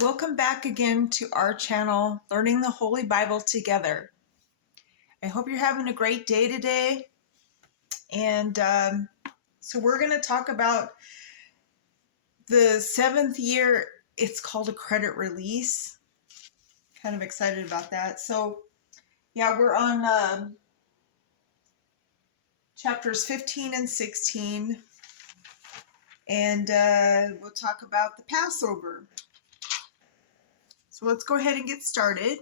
Welcome back again to our channel, Learning the Holy Bible Together. I hope you're having a great day today. And so we're going to talk about the seventh year. It's called a credit release. Kind of excited about that. So yeah, we're on chapters 15 and 16. And we'll talk about the Passover. So let's go ahead and get started.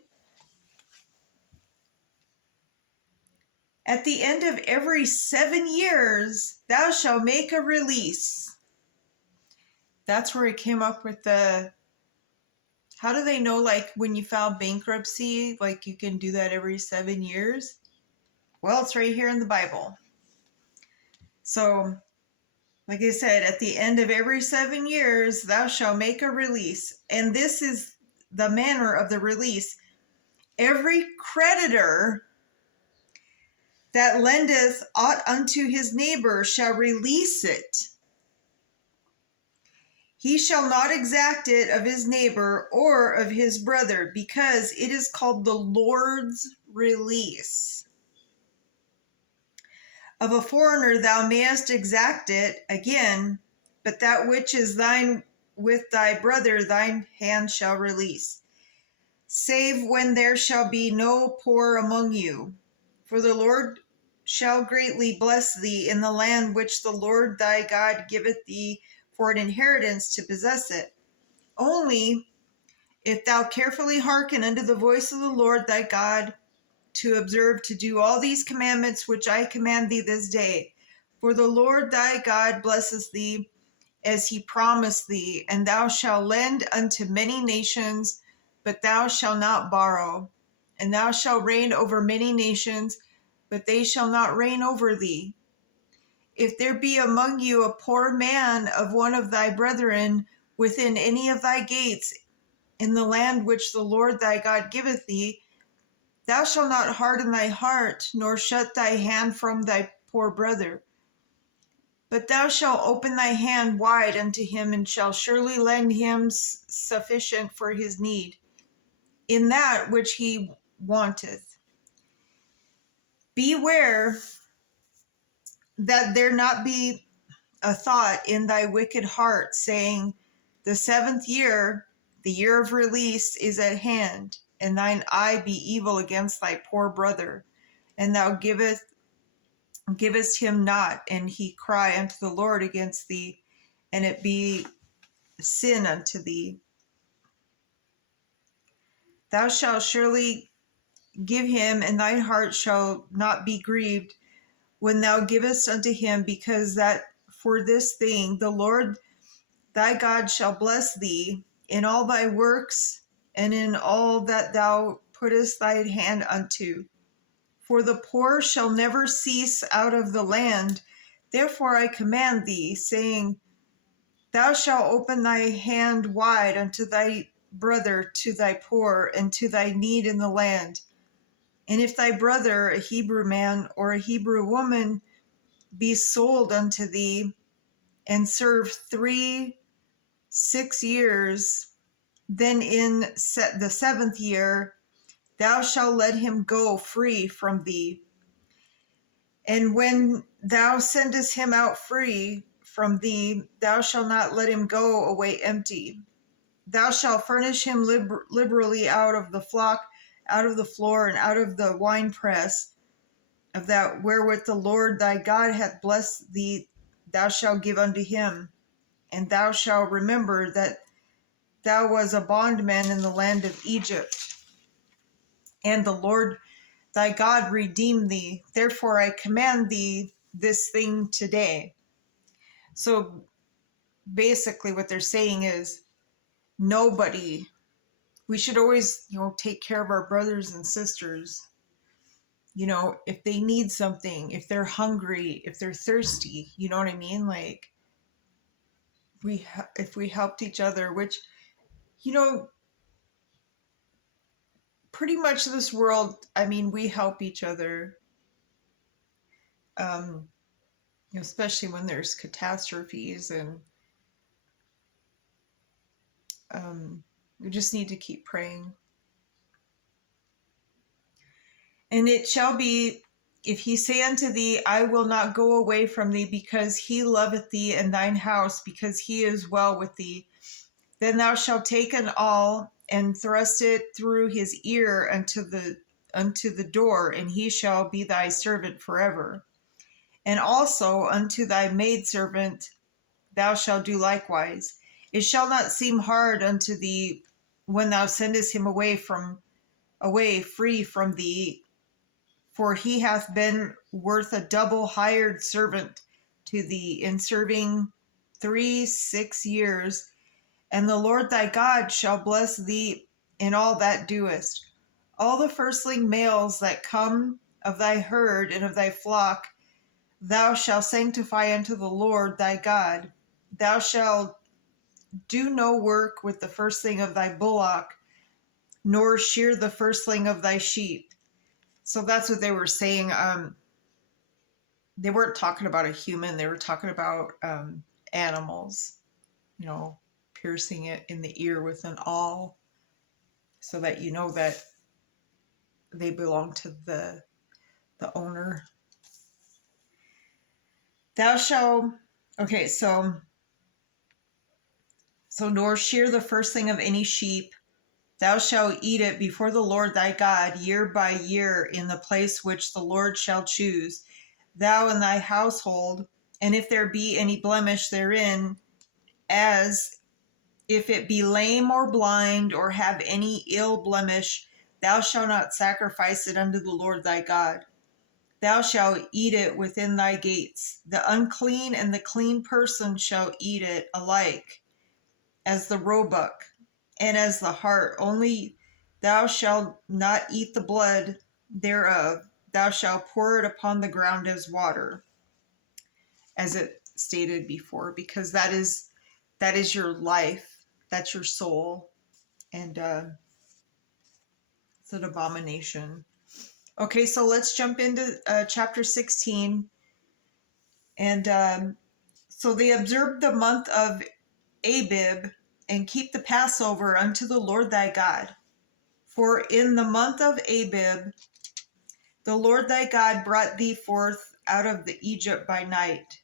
At the end of every 7 years, thou shalt make a release. That's where it came up with how do they know, like, when you file bankruptcy, like, you can do that every 7 years? Well, it's right here in the Bible. So, like I said, at the end of every 7 years, thou shalt make a release. And this is the manner of the release. Every creditor that lendeth aught unto his neighbor shall release it. He shall not exact it of his neighbor or of his brother, because it is called the Lord's release. Of a foreigner thou mayest exact it again, but that which is thine with thy brother thine hand shall release, save when there shall be no poor among you. For the Lord shall greatly bless thee in the land which the Lord thy God giveth thee for an inheritance to possess it. Only if thou carefully hearken unto the voice of the Lord thy God, to observe to do all these commandments which I command thee this day. For the Lord thy God blesseth thee as he promised thee, and thou shalt lend unto many nations, but thou shalt not borrow. And thou shalt reign over many nations, but they shall not reign over thee. If there be among you a poor man of one of thy brethren within any of thy gates, in the land which the Lord thy God giveth thee, thou shalt not harden thy heart, nor shut thy hand from thy poor brother. But thou shalt open thy hand wide unto him, and shalt surely lend him sufficient for his need, in that which he wanteth. Beware that there not be a thought in thy wicked heart, saying, the 7th year, the year of release, is at hand, and thine eye be evil against thy poor brother, and thou givest him not, and he cry unto the Lord against thee, and it be sin unto thee. Thou shalt surely give him, and thine heart shall not be grieved when thou givest unto him, because that for this thing the Lord thy God shall bless thee in all thy works, and in all that thou puttest thy hand unto. For the poor shall never cease out of the land. Therefore I command thee, saying, thou shalt open thy hand wide unto thy brother, to thy poor, and to thy need in the land. And if thy brother, a Hebrew man or a Hebrew woman, be sold unto thee, and serve 6 years, then in the 7th year thou shalt let him go free from thee. And when thou sendest him out free from thee, thou shalt not let him go away empty. Thou shalt furnish him liberally out of the flock, out of the floor, and out of the winepress of that wherewith the Lord thy God hath blessed thee, thou shalt give unto him. And thou shalt remember that thou was a bondman in the land of Egypt, and the Lord thy God redeemed thee. Therefore I command thee this thing today. So basically what they're saying is, we should always, take care of our brothers and sisters. If they need something, if they're hungry, if they're thirsty, you know what I mean? Like, if we helped each other, which, pretty much this world, I mean, we help each other, especially when there's catastrophes and We just need to keep praying. And it shall be, if he say unto thee, I will not go away from thee, because he loveth thee and thine house, because he is well with thee, then thou shalt take an awl and thrust it through his ear unto the door, and he shall be thy servant forever. And also unto thy maidservant thou shalt do likewise. It shall not seem hard unto thee when thou sendest him away free from thee, for he hath been worth a double hired servant to thee in serving 6 years. And the Lord thy God shall bless thee in all that doest. All the firstling males that come of thy herd and of thy flock thou shalt sanctify unto the Lord thy God. Thou shalt do no work with the firstling of thy bullock, nor shear the firstling of thy sheep. So that's what they were saying. They weren't talking about a human. They were talking about animals, piercing it in the ear with an awl, so that you know that they belong to the owner. Thou shalt, okay, so nor shear the firstling of any sheep. Thou shalt eat it before the Lord thy God year by year in the place which the Lord shall choose, thou and thy household. And if there be any blemish therein, as if it be lame or blind, or have any ill blemish, thou shalt not sacrifice it unto the Lord thy God. Thou shalt eat it within thy gates. The unclean and the clean person shall eat it alike, as the roebuck and as the hart. Only thou shalt not eat the blood thereof. Thou shalt pour it upon the ground as water, as it stated before, because that is your life. That's your soul. And it's an abomination. Okay, so let's jump into chapter 16. And so they observed the month of Abib, and keep the Passover unto the Lord thy God. For in the month of Abib the Lord thy God brought thee forth out of the Egypt by night.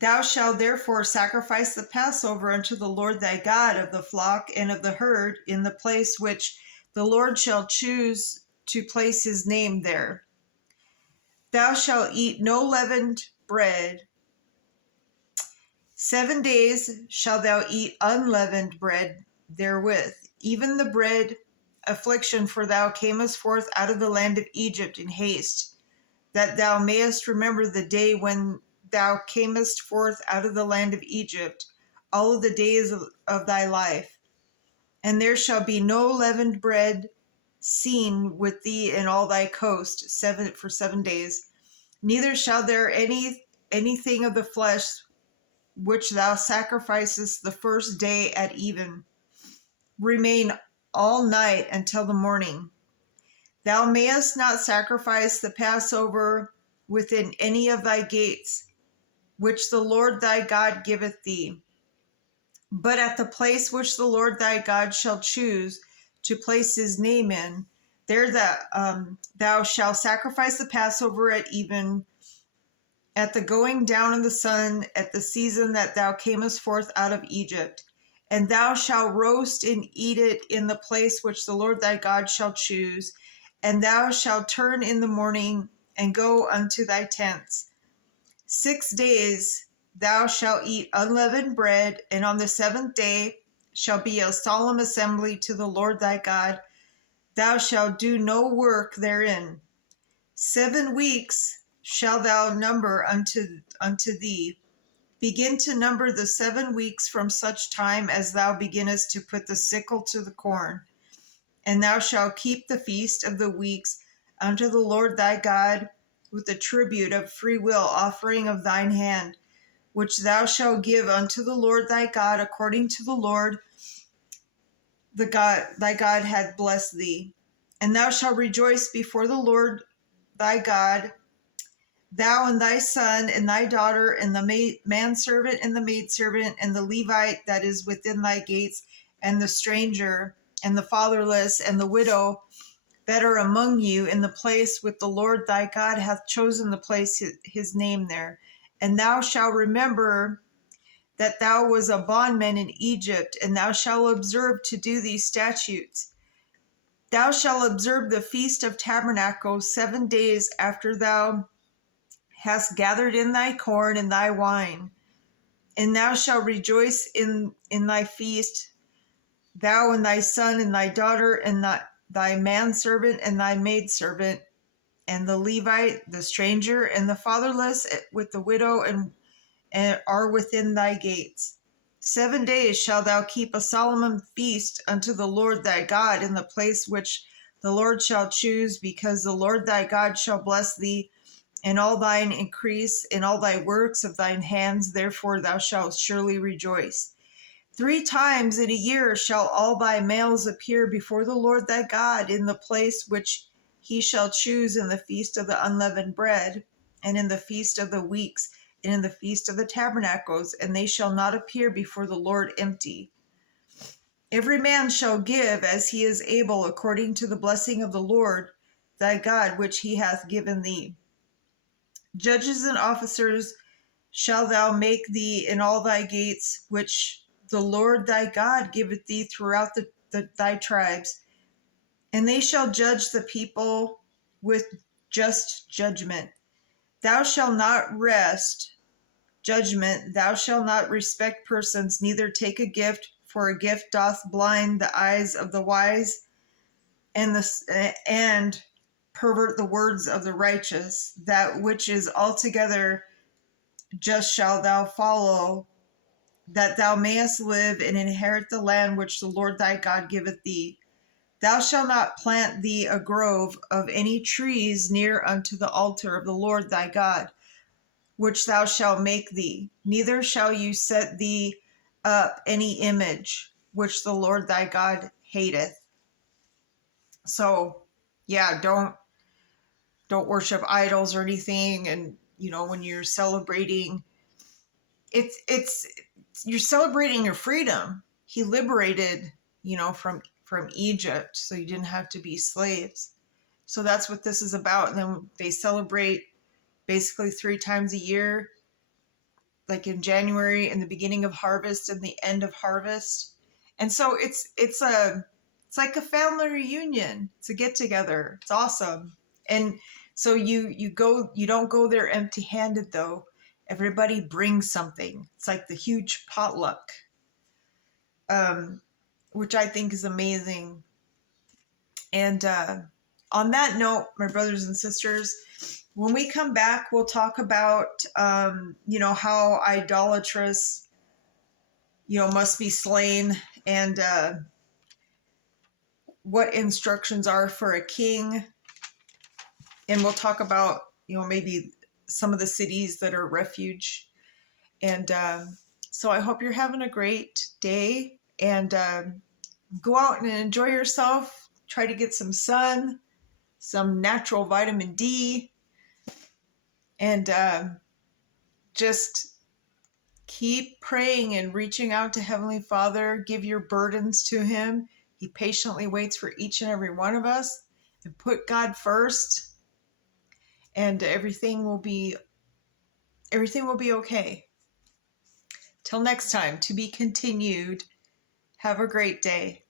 Thou shalt therefore sacrifice the Passover unto the Lord thy God of the flock and of the herd in the place which the Lord shall choose to place his name there. Thou shalt eat no leavened bread. 7 days shalt thou eat unleavened bread therewith, even the bread affliction, for thou camest forth out of the land of Egypt in haste, that thou mayest remember the day when thou camest forth out of the land of Egypt, all of the days of thy life. And there shall be no leavened bread seen with thee in all thy coast for 7 days. Neither shall there anything of the flesh which thou sacrificest the first day at even remain all night until the morning. Thou mayest not sacrifice the Passover within any of thy gates, which the Lord thy God giveth thee, but at the place which the Lord thy God shall choose to place his name in, there thou shalt sacrifice the Passover at even, at the going down of the sun, at the season that thou camest forth out of Egypt. And thou shalt roast and eat it in the place which the Lord thy God shall choose. And thou shalt turn in the morning and go unto thy tents. 6 days thou shalt eat unleavened bread, and on the 7th day shall be a solemn assembly to the Lord thy God. Thou shalt do no work therein. 7 weeks shall thou number unto thee. Begin to number the 7 weeks from such time as thou beginnest to put the sickle to the corn. And thou shalt keep the feast of the weeks unto the Lord thy God, with the tribute of free will offering of thine hand, which thou shalt give unto the Lord thy God, according to the Lord thy God hath blessed thee. And thou shalt rejoice before the Lord thy God, thou and thy son and thy daughter and the manservant and the maidservant and the Levite that is within thy gates, and the stranger, and the fatherless, and the widow that are among you in the place with the Lord thy God hath chosen the place his name there. And thou shalt remember that thou was a bondman in Egypt, and thou shalt observe to do these statutes. Thou shalt observe the feast of tabernacles 7 days after thou hast gathered in thy corn and thy wine. And thou shalt rejoice in thy feast, thou and thy son and thy daughter and thy manservant and thy maidservant, and the Levite, the stranger, and the fatherless, with the widow, and are within thy gates. 7 days shalt thou keep a solemn feast unto the Lord thy God in the place which the Lord shall choose, because the Lord thy God shall bless thee in all thine increase, in all thy works of thine hands. Therefore thou shalt surely rejoice. 3 times in a year shall all thy males appear before the Lord thy God in the place which he shall choose, in the feast of the unleavened bread, and in the feast of the weeks, and in the feast of the tabernacles, and they shall not appear before the Lord empty. Every man shall give as he is able, according to the blessing of the Lord thy God, which he hath given thee. Judges and officers shall thou make thee in all thy gates, which the Lord thy God giveth thee throughout thy tribes, and they shall judge the people with just judgment. Thou shalt not wrest judgment, thou shalt not respect persons, neither take a gift, for a gift doth blind the eyes of the wise, and pervert the words of the righteous. That which is altogether just shalt thou follow, that thou mayest live and inherit the land which the Lord thy God giveth thee. Thou shalt not plant thee a grove of any trees near unto the altar of the Lord thy God, which thou shalt make thee, neither shall you set thee up any image which the Lord thy God hateth. So, yeah, don't worship idols or anything. And when you're celebrating, it's you're celebrating your freedom. He liberated from Egypt, so you didn't have to be slaves. So that's what this is about. And then they celebrate basically 3 times a year, like in January, in the beginning of harvest and the end of harvest. And so it's like a family reunion. It's a get together. It's awesome. And so you don't go there empty handed though. Everybody brings something. It's like the huge potluck, which I think is amazing. And on that note, my brothers and sisters, when we come back, we'll talk about, how idolatrous, must be slain, and what instructions are for a king. And we'll talk about, maybe some of the cities that are refuge. And so I hope you're having a great day, and go out and enjoy yourself. Try to get some sun, some natural vitamin D, and just keep praying and reaching out to Heavenly Father. Give your burdens to Him. He patiently waits for each and every one of us. And put God first, and everything will be okay. Till next time, to be continued. Have a great day.